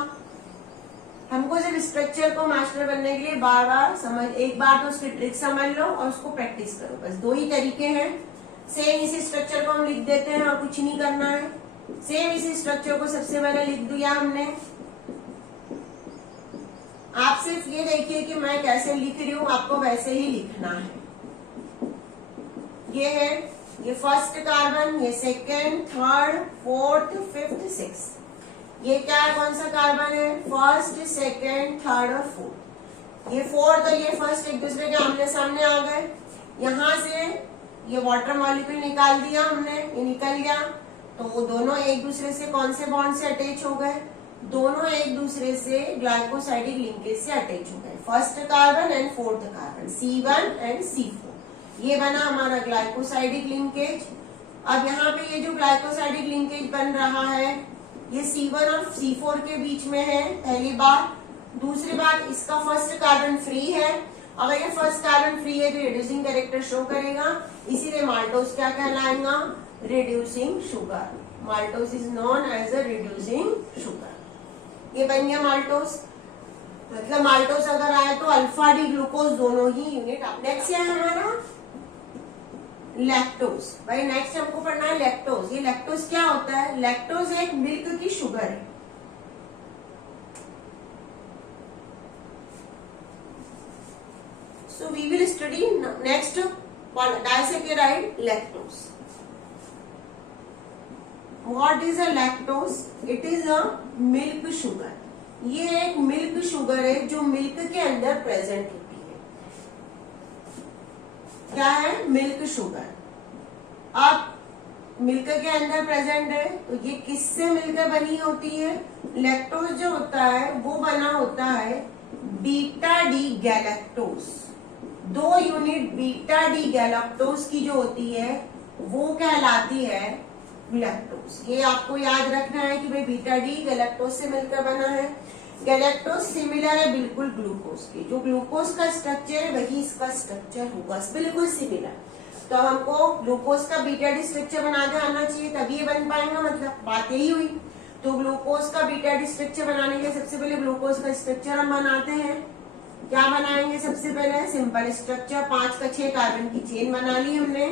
हमको सिर्फ स्ट्रक्चर को मास्टर बनने के लिए बार बार समझ, एक बार तो उसकी ट्रिक समझ लो और उसको प्रैक्टिस करो, बस 2 ही तरीके हैं। सेम इसी स्ट्रक्चर को हम लिख देते हैं और कुछ नहीं करना है। सेम इसी स्ट्रक्चर को सबसे पहले लिख दिया हमने। आप सिर्फ ये देखिए कि मैं कैसे लिख रही हूँ, आपको वैसे ही लिखना है। ये है, ये 1st कार्बन, ये 2nd, 3rd, 4th, 5th, 6th। ये क्या है, कौन सा कार्बन है, 1st, 2nd, 3rd और 4th। ये 4th और ये 1st एक दूसरे के आमने सामने आ गए। यहाँ से ये वाटर मॉलिक्यूल निकाल दिया हमने, ये निकल गया तो वो दोनों एक दूसरे से कौन से बॉन्ड से अटैच हो गए, दोनों एक दूसरे से ग्लाइकोसाइडिक लिंकेज से अटैच हो गए। 1st carbon and 4th carbon, C1 and C4। ये बना हमारा ग्लाइकोसाइडिक लिंकेज। अब यहाँ पे ये जो ग्लाइकोसाइडिक लिंकेज बन रहा है ये C1 और C4 के बीच में है, पहली बात। दूसरी बात, इसका 1st कार्बन फ्री है। अगर ये 1st कार्बन फ्री है तो रिड्यूसिंग कैरेक्टर शो करेगा, इसीलिए माल्टोज क्या कहलाएगा, reducing sugar. Maltose is known as a reducing sugar. ये बन गया माल्टोज। मतलब माल्टोज अगर आए तो अल्फा डी ग्लूकोज दोनों ही यूनिट। नेक्स्ट है हमारा लैक्टोज। भाई नेक्स्ट हमको पढ़ना है लैक्टोज। ये लैक्टोज क्या होता है, लैक्टोज एक मिल्क की शुगर है। So we will study next disaccharide lactose. What is a lactose? It is a milk sugar. ये एक मिल्क शुगर है जो मिल्क के अंदर प्रेजेंट होती है। क्या है, मिल्क शुगर। अब मिल्क के अंदर प्रेजेंट है तो ये किससे मिलकर बनी होती है, लैक्टोज जो होता है वो बना होता है beta D galactose. 2 unit beta D galactose की जो होती है वो कहलाती है लैक्टोज। ये आपको याद रखना है कि भाई बीटा डी गैलेक्टोज से मिलकर बना है। गैलेक्टोज सिमिलर है बिल्कुल ग्लूकोज के, जो ग्लूकोज का स्ट्रक्चर है वही इसका स्ट्रक्चर होगा, बिल्कुल सिमिलर। तो हमको ग्लूकोज का बीटा डी स्ट्रक्चर बनाते आना चाहिए तभी ये बन पाएगा, मतलब बात यही हुई। तो ग्लूकोज का बीटा डी स्ट्रक्चर बनाने के लिए सबसे पहले ग्लूकोज का स्ट्रक्चर हम बनाते हैं। क्या बनाएंगे, सबसे पहले सिंपल स्ट्रक्चर, 5 का 6 कार्बन की चेन बना ली हमने,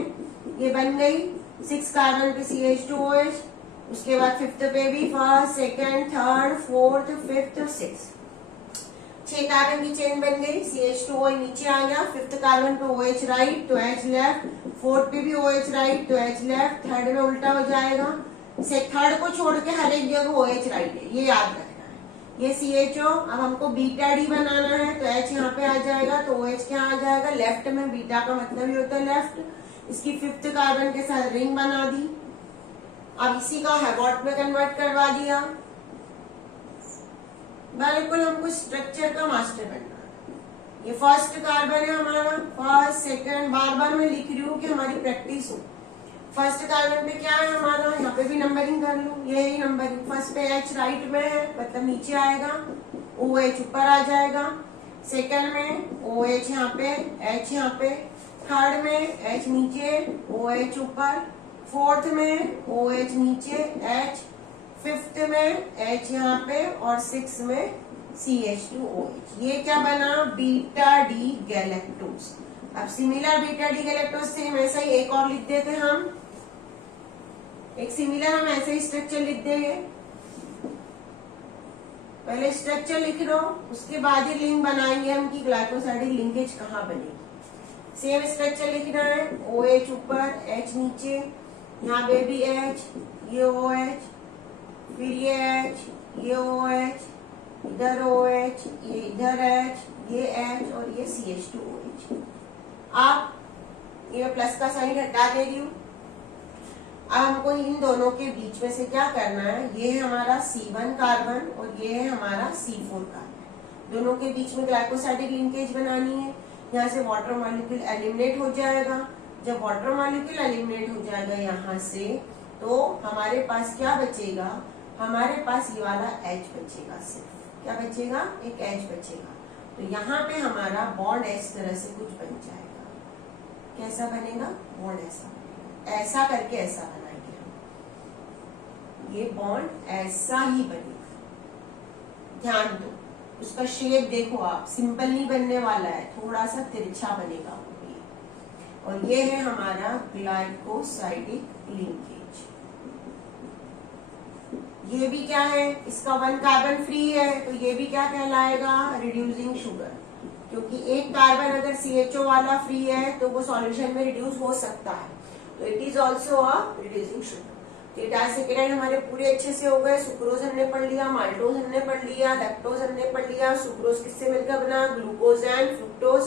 ये बन गई। 6 कार्बन पे CH2OH, उसके बाद 5th पे भी 1st, 2nd, 3rd, 4th, 5th, 6th। 6 carbon की चेन बन गई, CH2O नीचे आ गया, 5th कार्बन पे OH राइट तो H लेफ्ट, 4th पे भी OH राइट तो H लेफ्ट, 3rd में उल्टा हो जाएगा, से 3rd को छोड़ के हर एक जगह OH राइट है, ये याद रखना है। ये CHO, अब हमको बीटा डी बनाना है तो H यहाँ पे आ जाएगा तो OH क्या आ जाएगा, लेफ्ट में, बीटा का मतलब ही होता है लेफ्ट। इसकी 5th कार्बन के साथ रिंग बना दी, अब इसी का हैवॉट में कन्वर्ट करवा दिया। बिल्कुल हमको स्ट्रक्चर का मास्टर बनना है। ये फर्स्ट कार्बन है हमारा, फर्स्ट सेकंड, बार बार मैं लिख रही हूँ कि हमारी प्रैक्टिस हो। फर्स्ट कार्बन पे क्या है हमारा, यहाँ पे भी नंबरिंग कर लूं, ये ही नंबरिंग। फर्स्ट पे H राइट में है मतलब नीचे आएगा, OH ऊपर आ जाएगा। सेकंड में OH यहाँ पे, H यहाँ पे। थर्ड में H नीचे, OH ऊपर। फोर्थ में OH नीचे, H। 5th में H यहाँ पे और 6 में CH2OH। ये क्या बना, बीटा डी गैलेक्टोज। अब सिमिलर बीटा डी गैलेक्टोज से ऐसा ही एक और लिख देते हम, एक सिमिलर हम ऐसे ही स्ट्रक्चर लिख देंगे। पहले स्ट्रक्चर लिख लो, उसके बाद ही लिंक बनाएंगे हम कि ग्लाइकोसाइडिक लिंकेज कहाँ बनेगी। सेम स्ट्रक्चर लिखना है, OH ऊपर, H नीचे, यहाँ पे भी H, ये OH, फिर ये H, ये OH, इधर OH, ये इधर H, ये H और ये CH2OH। अब ये प्लस का साइन हटा दे रही हूँ। अब हमको इन दोनों के बीच में से क्या करना है, ये है हमारा C1 कार्बन और ये है हमारा C4 कार्बन। दोनों के बीच में ग्लाइकोसाइडिक लिंकेज बनानी है। यहाँ से वाटर मॉलिक्यूल एलिमिनेट हो जाएगा। जब वाटर मॉलिक्यूल एलिमिनेट हो जाएगा यहाँ से, तो हमारे पास क्या बचेगा, हमारे पास ये वाला H बचेगा। सिर्फ क्या बचेगा, एक H बचेगा। तो यहाँ पे हमारा बॉन्ड इस तरह से कुछ बन जाएगा। कैसा बनेगा, बॉन्ड ऐसा बनेगा, ऐसा करके ऐसा बनाएंगे हम, ये बॉन्ड ऐसा ही बनेगा। ध्यान दो, उसका शेप देखो आप, सिंपल नहीं बनने वाला है, थोड़ा सा तिरछा बनेगा। और ये है हमारा ग्लाइकोसाइडिक लिंकेज। ये भी क्या है, इसका 1 कार्बन फ्री है तो ये भी क्या कहलाएगा, रिड्यूसिंग शुगर। क्योंकि एक कार्बन अगर CHO वाला फ्री है तो वो सॉल्यूशन में रिड्यूस हो सकता है, तो it is also a reducing sugar. ये डाइसैकेराइड हमारे पूरे अच्छे से हो गए। सुक्रोज हमने पढ़ लिया, माल्टोज हमने पढ़ लिया, लैक्टोज हमने पढ़ लिया। सुक्रोज किससे मिलकर बना, ग्लूकोज एंड फ्रुक्टोज।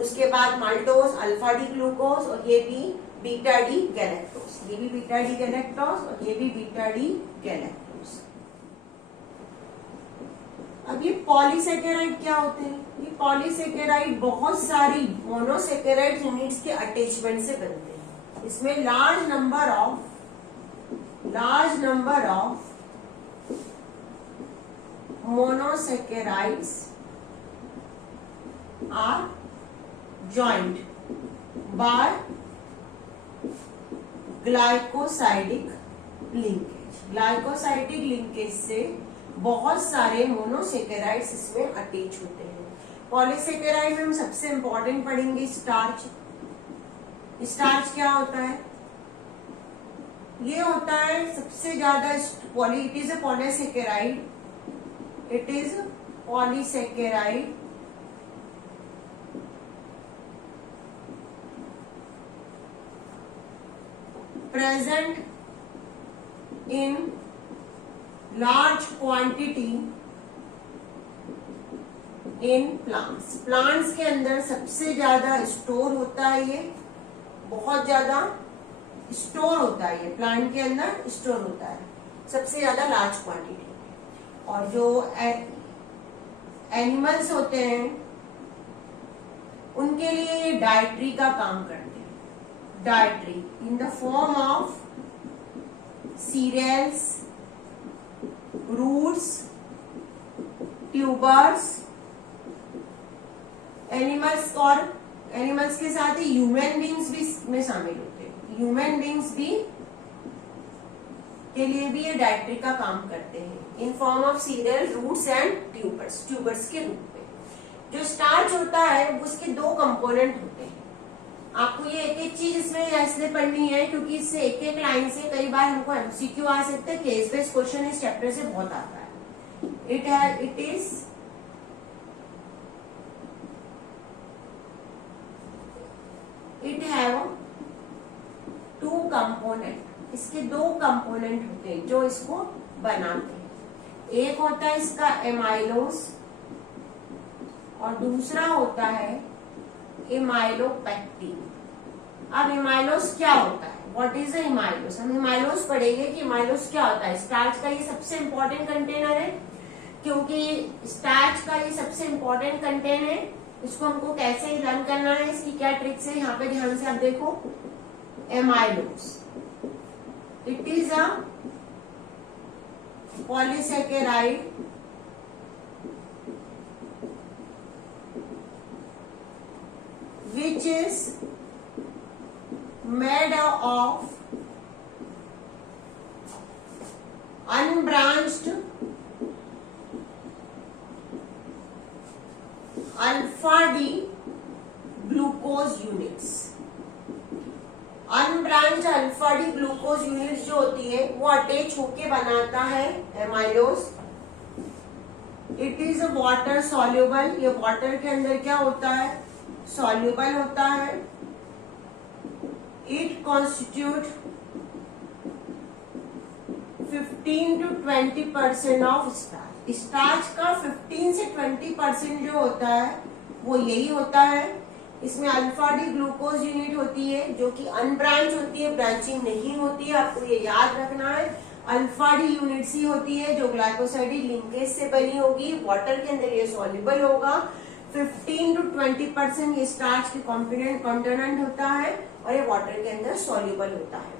उसके बाद माल्टोज, अल्फा डी ग्लूकोज और ये भी बीटा डी गैलेक्टोज। ये भी बीटा डी गैलेक्टोज और ये भी बीटा डी गैलेक्टोज। अब ये पॉलीसेकेराइड क्या होते हैं, ये पॉलीसेकेराइड बहुत सारी मोनोसेकेराइड यूनिट्स के अटैचमेंट से बनते हैं। इसमें large number of monosaccharides are joined by glycosidic linkage. Glycosidic linkage से बहुत सारे मोनोसेकेराइड्स इसमें अटैच होते हैं। पॉलीसेकेराइड में हम सबसे इंपॉर्टेंट पढ़ेंगे स्टार्च। स्टार्च क्या होता है, ये होता है सबसे ज्यादा it is a polysaccharide, it is polysaccharide present in large quantity in plants। Plants के अंदर सबसे ज्यादा स्टोर होता है, ये बहुत ज्यादा स्टोर होता है, ये प्लांट के अंदर स्टोर होता है सबसे ज्यादा लार्ज क्वांटिटी। और जो एनिमल्स होते हैं उनके लिए ये डाइट्री का काम करते हैं। Dietary in the form of cereals, roots, tubers, animals और एनिमल्स के साथ ही ह्यूमन बींग्स भी इसमें शामिल होते हैं। ह्यूमन बींग्स भी के लिए भी ये डाइट्री का काम करते हैं in form of cereal, roots and tubers, tubers के रूप में। जो स्टार्च होता है उसके 2 कंपोनेंट होते हैं। आपको ये एक एक चीज इसमें इसलिए पढ़नी है क्योंकि इससे एक एक लाइन से कई बार हमको एमसीक्यू आ सकते हैं। केस बेस्ड क्वेश्चन इस चैप्टर से बहुत आता है। It is it have 2 component, इसके 2 कंपोनेंट होते हैं जो इसको बनाते हैं। एक होता है इसका एमाइलोस और दूसरा होता है एमाइलोपेक्टिन। अब एमाइलोस क्या होता है, व्हाट इज एमाइलोस? हम एमाइलोस पढ़ेंगे कि एमाइलोस क्या होता है। स्टार्च का ये सबसे इंपॉर्टेंट कंटेनर है, क्योंकि स्टार्च का ये सबसे इंपॉर्टेंट कंटेनर है। इसको हमको कैसे लर्न करना है, इसकी क्या ट्रिक्स है, यहाँ पे ध्यान से आप देखो। Amylose it is a polysaccharide which is made of unbranched alpha D glucose units। Unbranched alpha D glucose units जो होती है वो अटैच होके बनाता है amylose. It is a water soluble, ये वाटर के अंदर क्या होता है, सॉल्युबल होता है। It constitute 15 to 20% of starch. Starch का 15 से 20% जो होता है वो यही होता है। इसमें अल्फा डी ग्लूकोज यूनिट होती है जो कि अनब्रांच होती है, ब्रांचिंग नहीं होती है, आपको ये याद रखना है। अल्फा डी यूनिट्स ही होती है जो ग्लाइकोसाइडिक लिंकेज से बनी होगी, वाटर के अंदर ये सॉल्युबल होगा। 15 to 20% ये स्टार्च के कॉम्पोनेंट होता है और ये वाटर के अंदर सॉल्युबल होता है।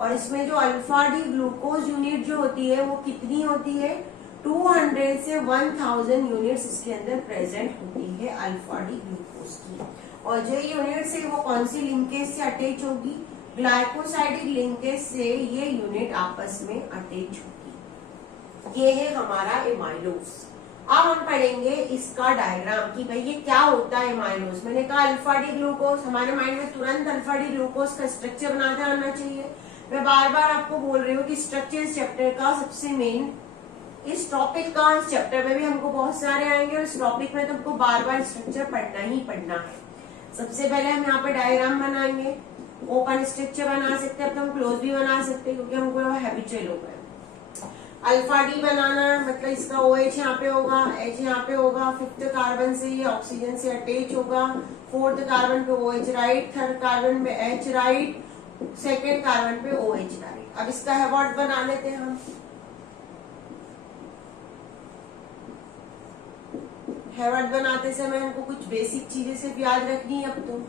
और इसमें जो अल्फा डी ग्लूकोज यूनिट जो होती है वो कितनी होती है, 200 से 1000 यूनिट्स इसके अंदर प्रेजेंट होती है अल्फा डी ग्लूकोज की। और जो यूनिट्स है वो कौन सी लिंकेज से अटैच होगी, ग्लाइकोसाइडिक लिंकेज से ये यूनिट आपस में अटैच होगी। ये है हमारा एमाइलोस। अब हम पढ़ेंगे इसका डायग्राम कि भाई ये क्या होता है एमाइलोस। मैंने कहा अल्फा डी ग्लूकोज, हमारे माइंड में तुरंत अल्फा डी ग्लूकोज का स्ट्रक्चर बनाते आना चाहिए। मैं बार बार आपको बोल रही हूँ कि स्ट्रक्चर इस चैप्टर का सबसे मेन, इस टॉपिक का, इस चैप्टर में भी हमको बहुत सारे आएंगे और इस टॉपिक में तो हमको बार बार स्ट्रक्चर पढ़ना ही पढ़ना है। सबसे पहले हम यहाँ पे डायग्राम बनाएंगे, ओपन स्ट्रक्चर बना सकते हैं, अब तो हम क्लोज भी बना सकते हैं क्योंकि हमको हैबिचुअल हो गए। अल्फा डी बनाना मतलब इसका OH यहाँ पे होगा, H यहाँ पे होगा, 5th कार्बन से ये ऑक्सीजन से अटैच होगा, 4th कार्बन पे OH राइट, 3rd कार्बन पे H राइट, 2nd कार्बन पे OH राइट। अब इसका हैवार्ड बना लेते हैं हम। हैवार्ड बनाते समय हमको कुछ बेसिक चीजें सिर्फ याद रखनी है। अब तो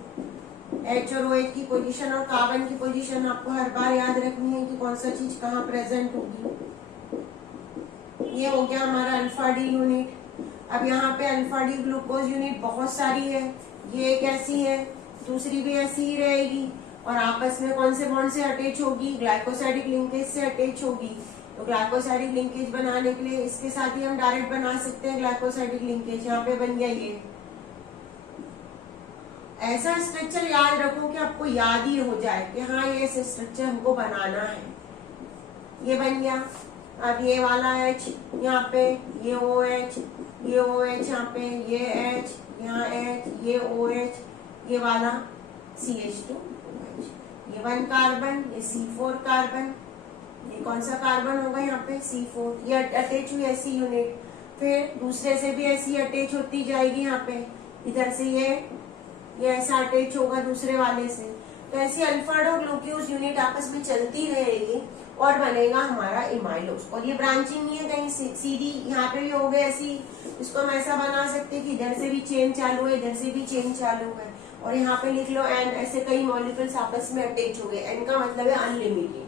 H और OH की पोजीशन और कार्बन की पोजीशन आपको हर बार याद रखनी है कि कौन सा चीज कहाँ प्रेजेंट होगी। ये हो गया हमारा अल्फा डी यूनिट। अब यहाँ पे अल्फा डी ग्लूकोज यूनिट बहुत सारी है, ये एक ऐसी है, दूसरी भी ऐसी ही रहेगी और आपस में कौन से बॉन्ड से अटैच होगी, ग्लाइकोसाइडिक लिंकेज से अटैच होगी। तो ग्लाइकोसाइडिक लिंकेज बनाने के लिए इसके साथ ही हम डायरेक्ट बना सकते हैं ग्लाइकोसाइडिक लिंकेज। यहाँ पे बन गया ये। ऐसा स्ट्रक्चर याद रखो कि आपको याद ही हो जाए कि हाँ ये ऐसे स्ट्रक्चर हमको बनाना है। ये बन गया। अब ये वाला H यहाँ पे, ये OH, ये OH यहाँ पे, ये H, यहाँ H, ये OH, ये वाला CH2OH, ये 1 कार्बन, ये C4 कार्बन, ये कौन सा कार्बन होगा यहाँ पे C4, ये अटैच हुई ऐसी यूनिट। फिर दूसरे से भी ऐसी अटैच होती जाएगी यहाँ पे, इधर से ये ऐसा अटैच होगा दूसरे वाले से। तो ऐसी अल्फा डी ग्लूकोज यूनिट आपस में चलती रहेगी और बनेगा हमारा एमाइलोस। और ये ब्रांचिंग नहीं है कहीं सीधी, यहाँ पे भी हो गए ऐसी। इसको हम ऐसा बना सकते हैं कि इधर से भी चेन चालू है, इधर से भी चेन चालू है और यहाँ पे लिख लो N, ऐसे कई मॉलिक्यूल्स आपस में अटैच हो गए। N का मतलब है अनलिमिटेड।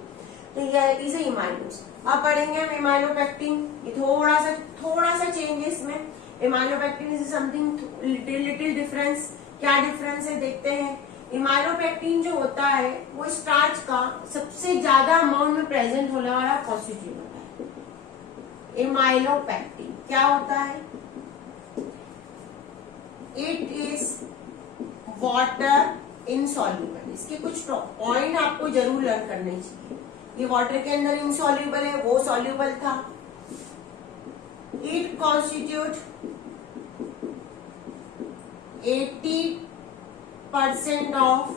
तो ये इज एमाइलोस। अब पढ़ेंगे हम एमाइलोपेक्टिन। ये थोड़ा सा चेंज है इसमें। Amylopectin is something little difference. क्या डिफरेंस है देखते हैं। एमाइलोपेक्टिन जो होता है वो स्टार्च का सबसे ज्यादा अमाउंट में प्रेजेंट होने वाला कॉन्स्टिट्यूएंट होता है। एमाइलोपेक्टिन क्या होता है, इट इज वाटर इनसॉल्युबल। इसके कुछ पॉइंट आपको जरूर लर्न करने चाहिए। ये वाटर के अंदर इनसॉल्युबल है, वो सॉल्युबल था। इट कॉन्स्टिट्यूट 80% ऑफ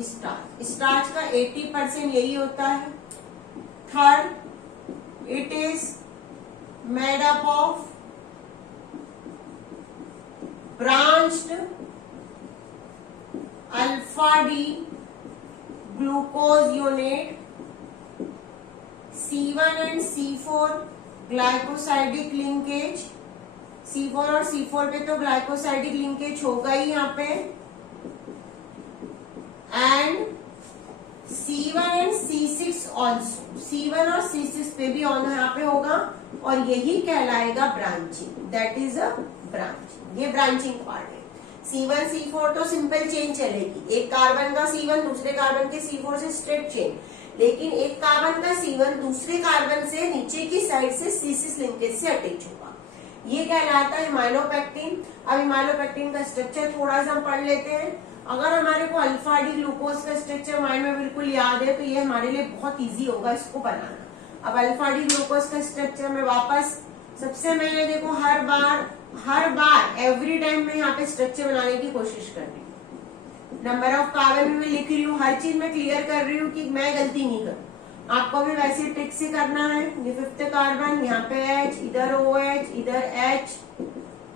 स्टार्च का 80% यही होता है। Third, it is made up of branched alpha D glucose unit, C1 and C4 glycosidic linkage. C4 और C4 पे तो ग्लाइकोसाइडिक लिंकेज होगा ही यहाँ पे, and C1 and C6 also, C1 और C6 पे भी ऑन यहाँ पे होगा, और यही कहलाएगा branching, that is a branching. ये ब्रांचिंग पार्ट है। C1 C4 तो सिंपल चेन चलेगी, एक कार्बन का C1 दूसरे कार्बन के C4 से स्ट्रेट चेन, लेकिन एक कार्बन का C1 दूसरे कार्बन से नीचे की साइड से C6 लिंकेज से अटैच होगा, ये कहलाता है इमाइलोपेक्टिन। अब इमाइलोपेक्टिन का स्ट्रक्चर थोड़ा सा पढ़ लेते हैं। अगर हमारे को अल्फा डी ग्लूकोज का स्ट्रक्चर माइंड में बिल्कुल याद है तो ये हमारे लिए बहुत इजी होगा इसको बनाना। अब अल्फा डी ग्लूकोज का स्ट्रक्चर में वापस सबसे मैंने देखो हर बार एवरी टाइम में यहाँ पे स्ट्रक्चर बनाने की कोशिश कर रही हूँ। नंबर ऑफ कार्बन में लिख रही हूँ, हर चीज में क्लियर कर रही हूँ कि मैं गलती नहीं करूँ। आपको भी वैसे ट्रिक से करना है। ये 5th कार्बन, यहाँ पे H, इधर OH, इधर H,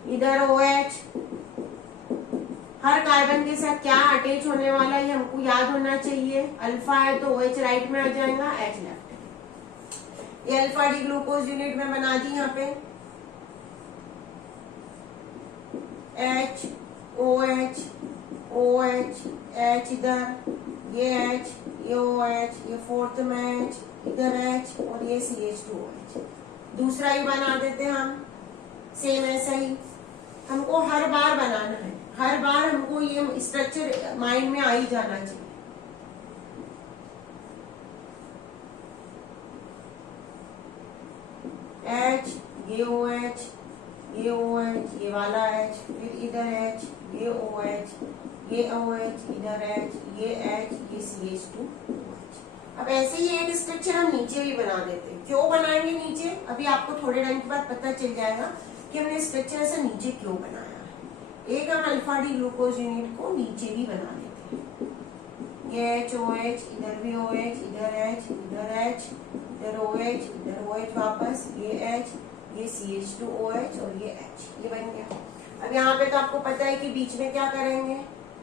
इधर OH। हर कार्बन के साथ क्या अटैच होने वाला है ये हमको याद होना चाहिए। अल्फा है तो OH राइट में आ जाएगा, H लेफ्ट। ये अल्फा डी ग्लूकोज यूनिट में बना दी यहाँ पे, H OH OH H इधर, ये H, ये OH, ये 4th में H, इधर H और ये CH2OH। दूसरा ही बना देते हैं हम, सेम ऐसा ही। हमको हर बार बनाना है, हर बार हमको ये स्ट्रक्चर माइंड में आ ही जाना चाहिए। H, ये OH, ये OH, ये वाला H, फिर इधर H, ये OH, ये OH, इधर H, ये H, ये CH2OH। अब ऐसे ही एक स्ट्रक्चर हम नीचे भी बना देते हैं। क्यों बनाएंगे नीचे, अभी आपको थोड़े टाइम के बाद पता चल जाएगा कि हमने स्ट्रक्चर ऐसा नीचे क्यों बनाया है। एक हम अल्फा डी ग्लूकोज यूनिट को नीचे भी बना देते हैं। ये H OH, इधर भी OH, इधर H, इधर H, इधर OH, इधर OH वापस, ये H, ये CH2OH और ये H, ये बन गया। अब यहाँ पे तो आपको पता है कि बीच में क्या करेंगे,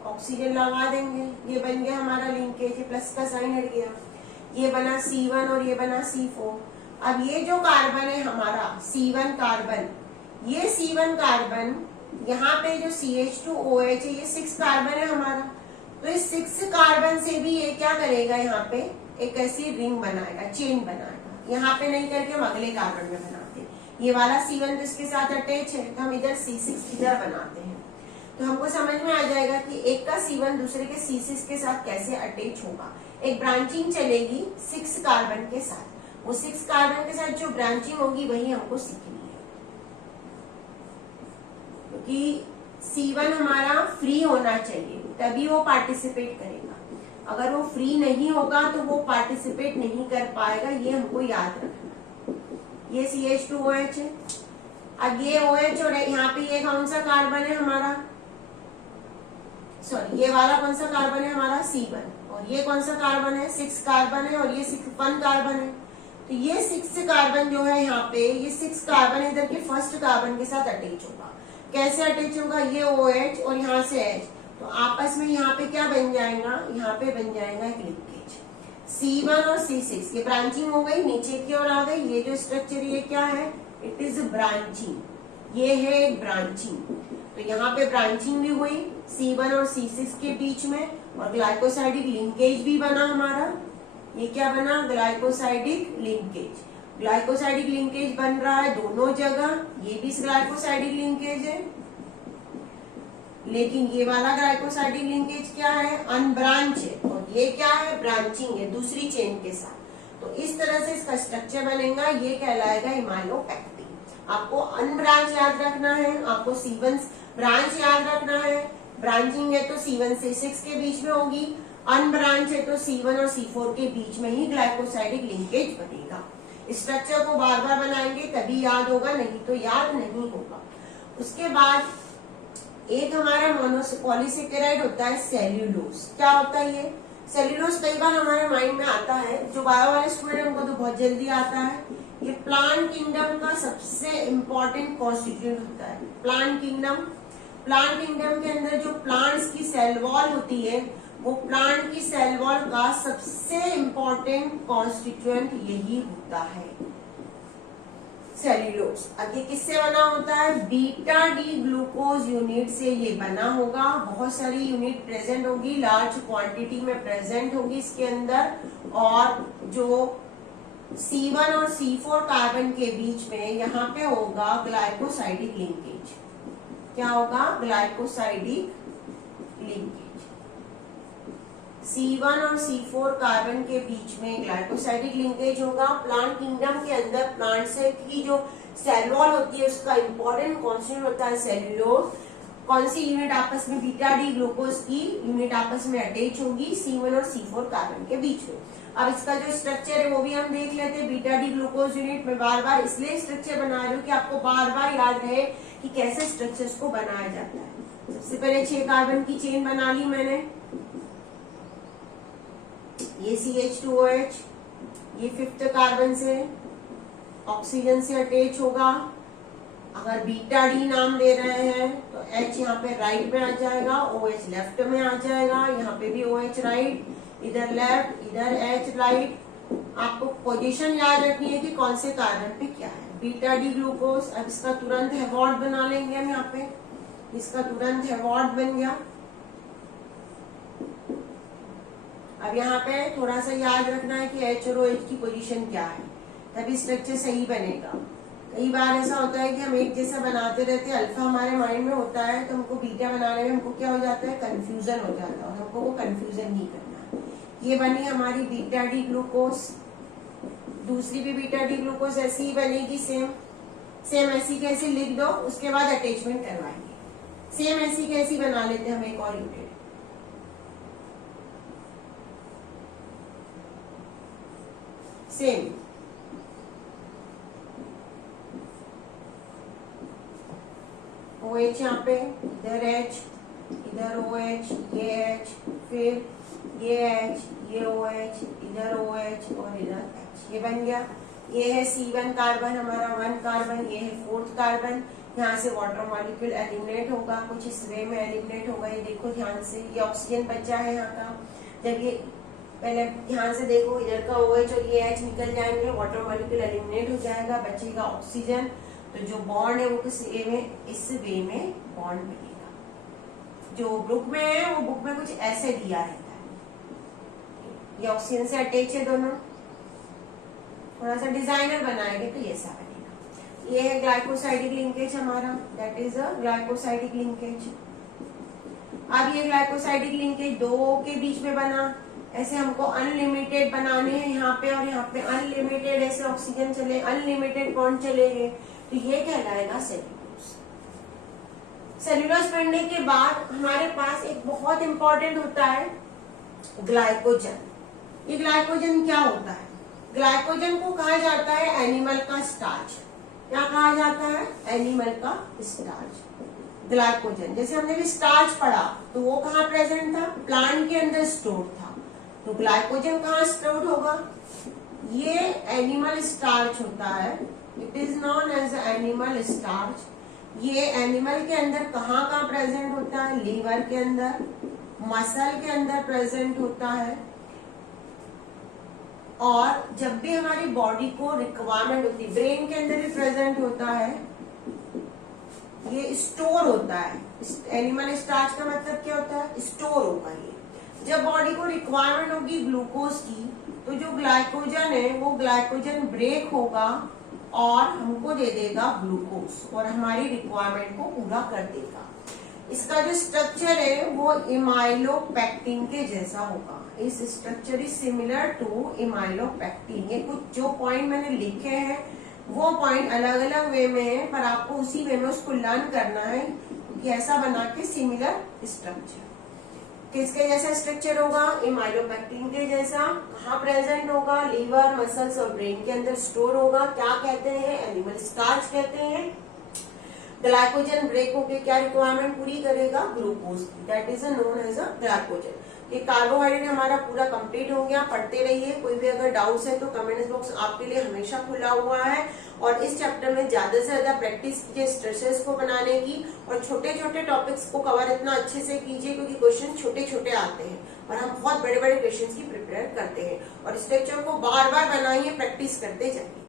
ऑक्सीजन लगा देंगे। ये बन गया हमारा लिंकेज, प्लस का साइन हट गया। ये बना C1 और ये बना C4। अब ये जो कार्बन है हमारा C1 कार्बन, ये C1 कार्बन, यहाँ पे जो CH2OH है ये 6 कार्बन है हमारा, तो इस 6 कार्बन से भी ये क्या करेगा, यहाँ पे एक ऐसी रिंग बनाएगा, चेन बनाएगा। यहाँ पे नहीं करके हम अगले कार्बन में बनाते हैं। ये वाला C1 तो इसके साथ अटैच है तो हम इधर C6 इधर बनाते हैं, तो हमको समझ में आ जाएगा कि एक का C1 दूसरे के C6 के साथ कैसे अटैच होगा। एक ब्रांचिंग चलेगी 6 कार्बन के साथ, वो 6 कार्बन के साथ जो ब्रांचिंग होगी वही हमको सीखनी है, क्योंकि C1 हमारा फ्री होना चाहिए तभी वो पार्टिसिपेट करेगा। अगर वो फ्री नहीं होगा तो वो पार्टिसिपेट नहीं कर पाएगा, ये हमको याद रखना। ये CH2OH है। अब ये OH और यहाँ पे ये कौन सा कार्बन है हमारा, सॉरी ये वाला कौन सा कार्बन है हमारा C1, और ये कौन सा कार्बन है 6 कार्बन है, और ये 1 कार्बन है। तो ये 6 कार्बन जो है यहाँ पे, ये 6 कार्बन इधर के फर्स्ट कार्बन के साथ अटैच होगा। कैसे अटैच होगा, ये OH और यहाँ से H, तो आपस में यहाँ पे क्या बन जाएगा, यहाँ पे बन जाएगा एक लिंकेज C1 और C6। ये ब्रांचिंग हो गई, नीचे की ओर आ गई। ये जो स्ट्रक्चर ये क्या है, इट इज ब्रांचिंग, ये है एक ब्रांचिंग। तो यहाँ पे ब्रांचिंग भी हुई C1 और C6 के बीच में, और ग्लाइकोसाइडिक लिंकेज भी बना हमारा। ये क्या बना, ग्लाइकोसाइडिक लिंकेज। ग्लाइकोसाइडिक लिंकेज बन रहा है दोनों जगह, ये भी ग्लाइकोसाइडिक लिंकेज है, लेकिन ये वाला ग्लाइकोसाइडिक लिंकेज क्या है, अनब्रांच है, और ये क्या है, ब्रांचिंग है दूसरी चेन के साथ। तो इस तरह से इसका स्ट्रक्चर बनेगा, ये कहलाएगा इमाइलोपेक्टिन। आपको अनब्रांच याद रखना है, आपको C1 ब्रांच याद रखना है। ब्रांचिंग है तो C1 से 6 के बीच में होगी, अनब्रांच है तो C1 और C4 के बीच में ही ग्लाइकोसाइडिक लिंकेज बनेगा। स्ट्रक्चर को बार बार बनाएंगे तभी याद होगा, नहीं तो याद नहीं होगा। उसके बाद एक हमारा पॉलीसेकेराइड होता है सेल्यूलोज। क्या होता है ये, सेल्यूलोज कई बार हमारे माइंड में आता है, जो बायो वाले स्टूडेंट है उनको तो बहुत जल्दी आता है। ये प्लांट किंगडम का सबसे इंपॉर्टेंट कॉन्स्टिट्यूएंट होता है। प्लांट किंगडम के अंदर जो प्लांट्स की सेल वॉल होती है, वो प्लांट की सेल वॉल का सबसे इंपॉर्टेंट कॉन्स्टिट्यूएंट यही होता है, सेल्यूलोज। अब ये किससे बना होता है? बीटा डी ग्लूकोज यूनिट से ये बना होगा। बहुत सारी यूनिट प्रेजेंट होगी, लार्ज क्वांटिटी में प्रेजेंट होगी इसके अंदर। और जो C1 और C4 कार्बन के बीच में यहाँ पे होगा ग्लाइकोसाइडिक लिंकेज। क्या होगा? Glycosidic linkage. C1 और C4 कार्बन के बीच में ग्लाइकोसाइडिक लिंकेज होगा। प्लांट किंगडम के अंदर प्लांट सेल की जो सेल वॉल होती है उसका इंपॉर्टेंट कॉन्स्टिट्यूएंट होता है सेल्यूलोज। कौन सी यूनिट आपस में? बीटा डी ग्लूकोज की यूनिट आपस में अटैच होगी C1 और C4 कार्बन के बीच में। अब इसका जो स्ट्रक्चर है वो भी हम देख लेते हैं। बीटा डी ग्लूकोज यूनिट में बार बार इसलिए स्ट्रक्चर बना रही हूँ कि आपको बार बार याद रहे कि कैसे स्ट्रक्चर्स को बनाया जाता है। सबसे पहले 6 कार्बन की चेन बना ली मैंने। ये CH2OH, ये 5th कार्बन से ऑक्सीजन से अटैच होगा। अगर बीटा डी नाम दे रहे हैं तो H यहाँ पे राइट में आ जाएगा, OH लेफ्ट में आ जाएगा। यहाँ पे भी OH राइट, इधर लेफ्ट, इधर H राइट। आपको पोजीशन याद रखनी है कि कौन से कार्बन पे क्या है। Beta D glucose. अब इसका तुरंत हैवॉर्ड बना लेंगे हम। यहाँ पे इसका तुरंत हैवॉर्ड बन गया। अब यहाँ पे थोड़ा सा याद रखना है कि H और OH की पोजीशन क्या है, तभी स्ट्रक्चर सही बनेगा। कई बार ऐसा होता है कि हम एक जैसा बनाते रहते हैं, अल्फा हमारे माइंड में होता है तो हमको बीटा बनाने में हमको क्या हो जाता है? कंफ्यूजन हो जाता है, और हमको वो कंफ्यूजन नहीं करना है। ये बनी हमारी बीटा डी ग्लूकोज। दूसरी भी बीटा डी ग्लूकोज ऐसी ही बनेगी, सेम ऐसी कैसी लिख दो, उसके बाद अटैचमेंट करवाएंगे। सेम ऐसी कैसी बना लेते हैं हम एक और यूनिट। सेम OH यहाँ पे, इधर H, इधर OH, ये H, फिर ये H, ये OH, इधर OH और इधर H। ये बन गया। ये है C1 कार्बन हमारा, 1 कार्बन। ये है 4th कार्बन। यहाँ से वाटर मॉलिक्यूल एलिमिनेट होगा, कुछ इस वे में एलिमिनेट होगा। ये देखो ध्यान से, ये ऑक्सीजन बचा है यहाँ का। जब ये पहले ध्यान से देखो, इधर का OH और ये H निकल जाएंगे, वाटर मॉलिक्यूल एलिमिनेट हो जाएगा, बचेगा ऑक्सीजन। तो जो बॉन्ड है वो किस वे में? इस वे में बॉन्ड बनेगा। जो बुक में है वो बुक में कुछ ऐसे दिया रहता है। ये ऑक्सीजन से अटैच है दोनों। थोड़ा सा डिजाइनर बनाएंगे तो ये ऐसा बनेगा। ये है ग्लाइकोसाइडिक लिंकेज हमारा, that is a glycosidic linkage. अब ये ग्लाइकोसाइडिक लिंकेज दो के बीच में बना। ऐसे हमको अनलिमिटेड बनाने हैं यहाँ पे और यहाँ पे अनलिमिटेड ऐसे ऑक्सीजन चले, अनलिमिटेड बॉन्ड चलेंगे, तो ये कहलाएगा सेल्यूलोज। सेल्यूलोज पढ़ने के बाद हमारे पास एक बहुत इंपॉर्टेंट होता है ग्लाइकोजन। ये ग्लाइकोजन क्या होता है? ग्लाइकोजन को कहा जाता है एनिमल का स्टार्च। क्या कहा जाता है? एनिमल का स्टार्च। ग्लाइकोजन, जैसे हमने भी स्टार्च पढ़ा तो वो कहाँ प्रेजेंट था? प्लांट के अंदर स्टोर था। तो ग्लाइकोजन कहाँ स्टोर होगा? ये एनिमल स्टार्च होता है। It is known as animal starch. ये एनिमल के अंदर कहाँ प्रेजेंट होता है? लीवर के अंदर, मसल के अंदर प्रेजेंट होता है। और जब भी हमारी बॉडी को रिक्वायरमेंट होती है, ब्रेन के अंदर भी प्रेजेंट होता है। ये स्टोर होता है। एनिमल स्टार्च का मतलब क्या होता है? स्टोर होगा। ये जब बॉडी को रिक्वायरमेंट होगी ग्लूकोज की, तो जो ग्लाइकोजन है वो ग्लाइकोजन ब्रेक होगा और हमको दे देगा ग्लूकोज और हमारी रिक्वायरमेंट को पूरा कर देगा। इसका जो स्ट्रक्चर है वो इमाइलोपेक्टिन के जैसा होगा। इस स्ट्रक्चर इज सिमिलर टू इमाइलोपेक्टिन। ये कुछ जो पॉइंट मैंने लिखे हैं वो पॉइंट अलग अलग वे में है, पर आपको उसी वे में उसको लर्न करना है कि ऐसा बना के सिमिलर स्ट्रक्चर। किसके जैसा स्ट्रक्चर होगा? इमाइलोपेक्टिन के जैसा। कहाँ प्रेजेंट होगा? लीवर, मसल्स और ब्रेन के अंदर स्टोर होगा। क्या कहते हैं? एनिमल स्टार्च कहते हैं। ग्लाइकोजन ब्रेक होकर क्या रिक्वायरमेंट पूरी करेगा? ग्लूकोज की। That is known as a glycogen. ये कार्बोहाइड्रेट हमारा पूरा कंप्लीट हो गया। पढ़ते रहिए, कोई भी अगर डाउट्स है तो कमेंट्स बॉक्स आपके लिए हमेशा खुला हुआ है। और इस चैप्टर में ज्यादा से ज्यादा प्रैक्टिस कीजिए स्ट्रेसेस को बनाने की, और छोटे छोटे टॉपिक्स को कवर इतना अच्छे से कीजिए क्योंकि क्वेश्चन छोटे छोटे आते हैं और हम बहुत बड़े बड़े क्वेश्चन की प्रिपेयर करते हैं। और इस लेक्चर को बार बार बनाइए, प्रैक्टिस करते जाइए।